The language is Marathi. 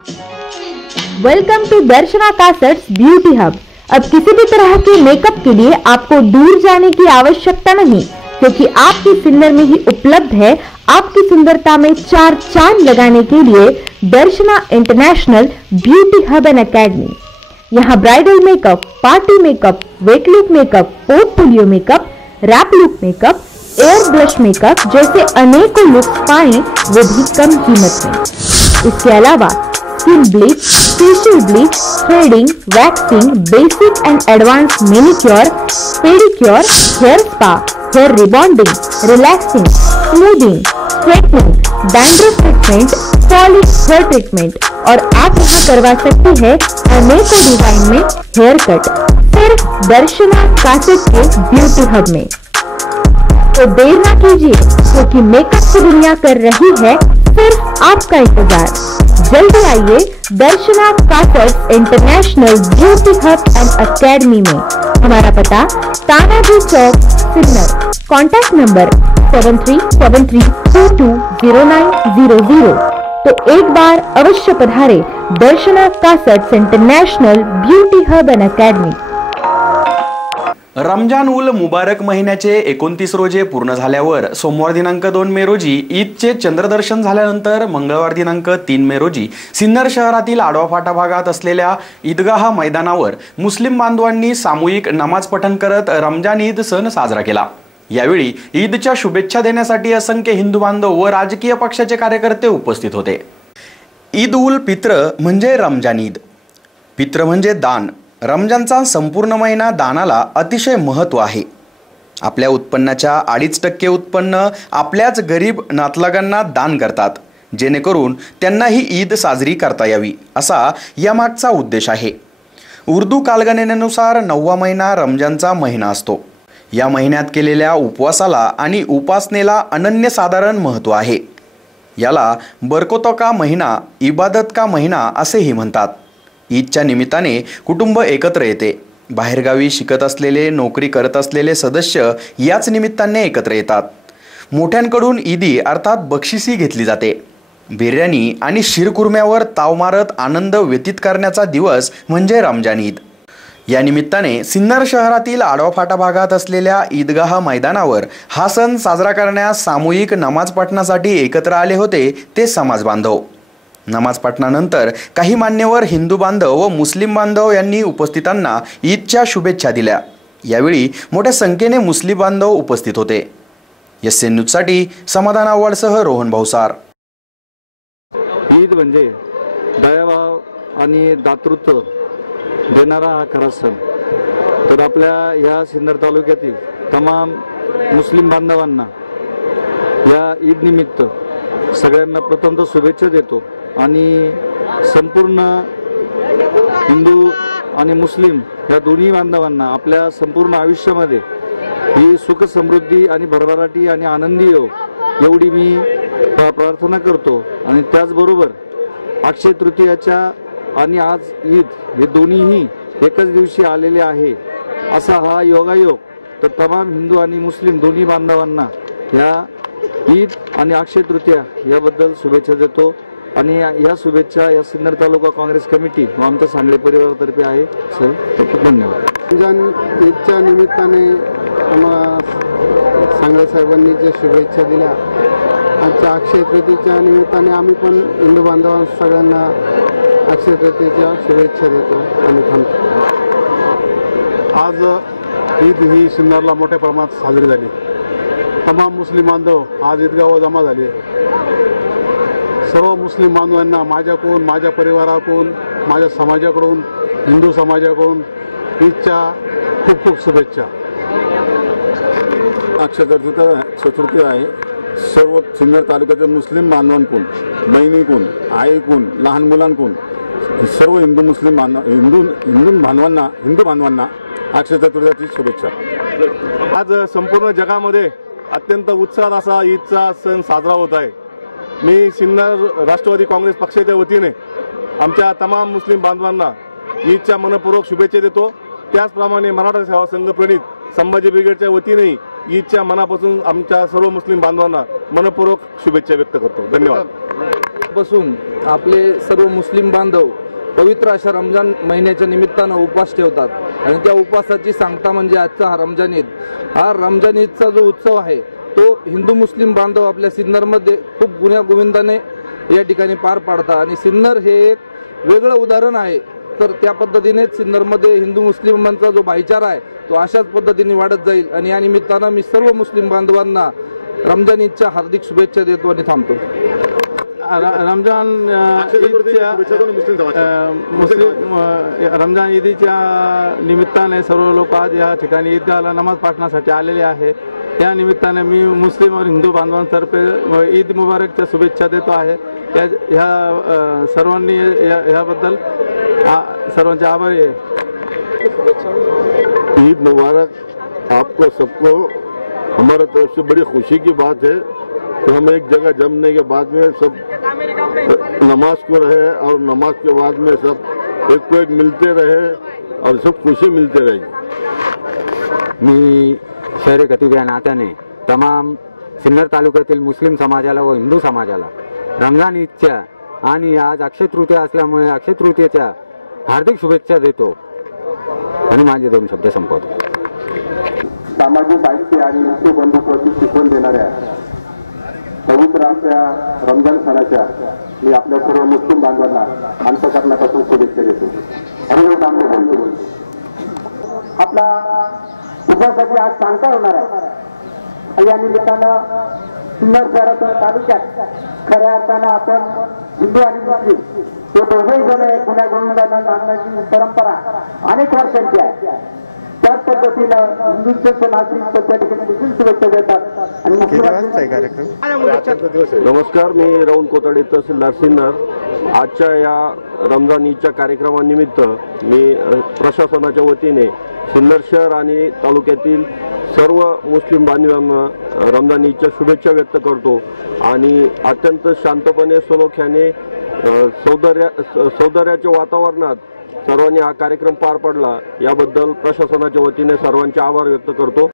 Welcome to Darshana Kasat's beauty hub. अब किसी भी तरह के मेकअप के लिए आपको दूर जाने की आवश्यकता नहीं, क्योंकि आपकी सिल्लर में ही उपलब्ध है आपकी सुंदरता में चार चांद लगाने के लिए Darshana international beauty hub and academy. यहाँ bridal makeup, party makeup, wet look makeup, portfolio makeup, wrap look makeup, air blush makeup जैसे अनेकों लुक्स पाएं, वो भी कम कीमत में। इसके अलावा skin bleach, facial bleach, threading, waxing, basic and advance manicure, pedicure, hair spa, hair rebonding, relaxing, smoothing, straightening, dandruff treatment, polish hair treatment और आप यहाँ करवा सकते हैं अनेकों डिजाइन में हेयर कट सिर्फ दर्शना कासेट के ब्यूटी हब में। तो देर ना कीजिए, क्योंकि मेकअप की दुनिया कर रही है सिर्फ आपका इंतजार। जल्दी आइए Darshana Kasat's international beauty hub and academy में। हमारा पता तानाजी चौक, सिन्नर। Contact number 7373220900। तो एक बार अवश्य पधारे Darshana Kasat's international beauty hub and academy. Ramzan ul Mubarak महिन्याचे 29 रोजे पूर्ण झाल्यावर सोमवार दिनांक 2 मे रोजी ईदचे चंद्रदर्शन झाल्यानंतर मंगळवार दिनांक 3 मे रोजी सिन्नर शहरातील आडवा फाटा भागात असलेल्या ईदगाह मैदानावर मुस्लिम बांधवांनी सामूहिक नमाज पठण करत रमजान ईद सण साजरा केला। यावेळी ईदच्या शुभेच्छा देण्यासाठी असंख्य हिंदू बांधव व राजकीय पक्षाचे कार्यकर्ते उपस्थित होते। ईद उल फित्र म्हणजे रमजान ईद, फित्र म्हणजे दान। रमजानचा संपूर्ण महिना दानाला अतिशय महत्त्व आहे। आपल्या उत्पन्नाच्या 2.5% उत्पन्न आपल्याच गरीब नातलगांना दान करतात, जेणेकरून त्यांना ही ईद साजरी करता यावी, असा यामागचा उद्देश आहे। उर्दू कालगणनेनुसार 9वा महिना रमजानचा महिना असतो। या महिन्यात केलेल्या उपवासाला आणि उपासनेला अनन्यसाधारण महत्त्व आहे। याला बरकतों का महिना, इबादत का महिना असेही म्हणतात। ईदच्या निमित्ताने कुटुंब एकत्र येते। बाहेरगावी शिकत असलेले, नोकरी करत असलेले सदस्य याच निमित्ताने एकत्र येतात। मोठ्यांकडून ईदी अर्थात बक्षिसी घेतली जाते। बिर्याणी आणि शिरकुर्म्यावर ताव मारत आनंद व्यतीत करण्याचा दिवस म्हणजे रमजान ईद। या निमित्ताने सिन्नर शहरातील आडवा फाटा भागात असलेल्या ईदगाह मैदानावर हा सण साजरा करण्यास सामूहिक नमाज पठणासाठी एकत्र आले होते ते समाज बांधव। नमाज पठणानंतर काही मान्यवर हिंदू बांधव व मुस्लिम बांधव यांनी उपस्थितांना ईदच्या शुभेच्छा दिल्या। यावेळी मोठ्या संख्येने मुस्लिम बांधव उपस्थित होते। एसएन न्यूजसाठी समाधान आव्हाडसह रोहन भाऊसार। ईद म्हणजे दयाभाव आणि दातृत्व देणारा हा खरा सण। तर आपल्या या सिन्नर तालुक्यातील तमाम मुस्लिम बांधवांना या ईद निमित्त सगळ्यांना प्रथमतः शुभेच्छा देतो आणि संपूर्ण हिंदू आणि मुस्लिम या दोन्ही बांधवांना आपल्या संपूर्ण आयुष्यामध्ये ही सुख समृद्धी आणि भरभराटी आणि आनंदी येवो एवढी मी प्रार्थना करतो। आणि त्याचबरोबर अक्षय तृतीयाच्या आणि आज ईद हे दोन्हीही एकच दिवशी आलेले आहे, असा हा योगायोग तर तमाम हिंदू आणि मुस्लिम दोन्ही बांधवांना या ईद आणि अक्षय तृतीया याबद्दल शुभेच्छा देतो। आणि या शुभेच्छा या सिन्नर तालुका काँग्रेस कमिटी व आमच्या सांगली परिवारातर्फे आहे। सर धन्यवाद। रमजान ईदच्या निमित्ताने आम्हाला सांगळे साहेबांनी ज्या शुभेच्छा दिल्या, आजच्या अक्षय तृतीयेच्या निमित्ताने आम्ही पण हिंदू बांधवां सगळ्यांना अक्षय तृतीयेच्या शुभेच्छा देतो आणि थांबतो। आज ईद ही सिन्नरला मोठ्या प्रमाणात साजरी झाली। तमाम मुस्लिम बांधव आज ईदगाहवर जमा झाले। सर्व मुस्लिम बांधवांना माझ्याकडून, माझ्या परिवाराकडून, माझ्या समाजाकडून, हिंदू समाजाकडून ईदच्या खूप खूप शुभेच्छा। अक्षय चतुर्थी आहे। सर्व सिन्नर तालुक्यातील मुस्लिम बांधवांकडून, बहिणीकडून, आईकडून, लहान मुलांकडून सर्व हिंदू मुस्लिम हिंदू बांधवांना अक्षय चतुर्थीची शुभेच्छा। आज संपूर्ण जगामध्ये अत्यंत उत्साहात असा ईदचा सण साजरा होत आहे। मी सिन्नर राष्ट्रवादी काँग्रेस पक्षाच्या वतीने आमच्या तमाम मुस्लिम बांधवांना ईदच्या मनपूर्वक शुभेच्छा देतो। त्याचप्रमाणे मराठा सेवा संघ प्रणित संभाजी ब्रिगेडच्या वतीने ईदच्या मनापासून आमच्या सर्व मुस्लिम बांधवांना मनपूर्वक शुभेच्छा व्यक्त करतो। धन्यवाद। दिवसापासून आपले सर्व मुस्लिम बांधव पवित्र अशा रमजान महिन्याच्या निमित्तानं उपवास ठेवतात आणि त्या उपवासाची सांगता म्हणजे आजचा हा रमजान ईद. हा रमजान ईदचा जो उत्सव आहे तो हिंदू मुस्लिम बांधव आपल्या सिन्नरमध्ये खूप गुण्यागोविंदाने या ठिकाणी पार पाडतात आणि सिन्नर हे एक वेगळं उदाहरण आहे. तर त्या पद्धतीनेच सिन्नरमध्ये हिंदू मुस्लिमांचा जो भाईचारा आहे तो अशाच पद्धतीने वाढत जाईल आणि या निमित्तानं मी सर्व मुस्लिम बांधवांना रमजान ईदच्या हार्दिक शुभेच्छा देतो आणि थांबतो. रमजान ईदच्या निमित्ताने सर्व लोक आज या ठिकाणी ईदगाहला नमाज पाठण्यासाठी आलेले आहे. या निमित्ताने मी मुस्लिम और हिंदू बांधवांतर्फे ईद मुबारकच्या शुभेच्छा देतो आहे. ह्या सर्वांनी याबद्दल सर्वांचे आभारी आहे. ईद मुबारक आपको सबको. हमारे तरफ से बड़ी खुशी की बात है कि हम एक जगह जमने के बाद में सब नमाज को रहे और नमाज के बाद में सब एक को एक मिलते रहे और सब खुशी मिलते रही. मी शहरी खतीब या नात्याने तमाम सिन्नर तालुक्यातील मुस्लिम समाजाला व हिंदू समाजाला रमजान ईदच्या आणि आज अक्षय तृतीया असल्यामुळे अक्षय तृतीयेच्या हार्दिक शुभेच्छा देतो आणि माझे 2 शब्द संपवतो. सामाजिक ऐक्य आणि हिंदू बंधुत्वाची शिकवण देणाऱ्या पवित्र आमच्या रमजान सणाच्या मी आपल्या सर्व मुस्लिम बांधवांना अंतःकरणापासून शुभेच्छा देतो. आपला उपवासाची आज सांगता होणार आहे. या निमित्तानं सिन्नर शहरातून तालुक्यात खऱ्या अर्थानं आपण हिंदू आणि मुस्लिम हे दोघेही जण गुण्यागोविंदानं नांदण्याची परंपरा अनेक वर्षांची आहे. त्याच पद्धतीनं हिंदूंचे सण असतील तर त्या ठिकाणी मुस्लिम शुभेच्छा देतात आणि नमस्कार, मी राहुल कोताडे तहसीलदार सिन्नर. आजच्या या रमजान ईदच्या कार्यक्रमानिमित्त मी प्रशासनाच्या वतीने सिन्नर शहर आणि तालुक्यातील सर्व मुस्लिम बांधवांना रमजान ईदच्या शुभेच्छा व्यक्त करतो आणि अत्यंत शांतपणे सलोख्याने सौंदर्याच्या वातावरणात सर्वांनी हा कार्यक्रम पार पडला याबद्दल प्रशासनाच्या वतीने सर्वांचे आभार व्यक्त करतो.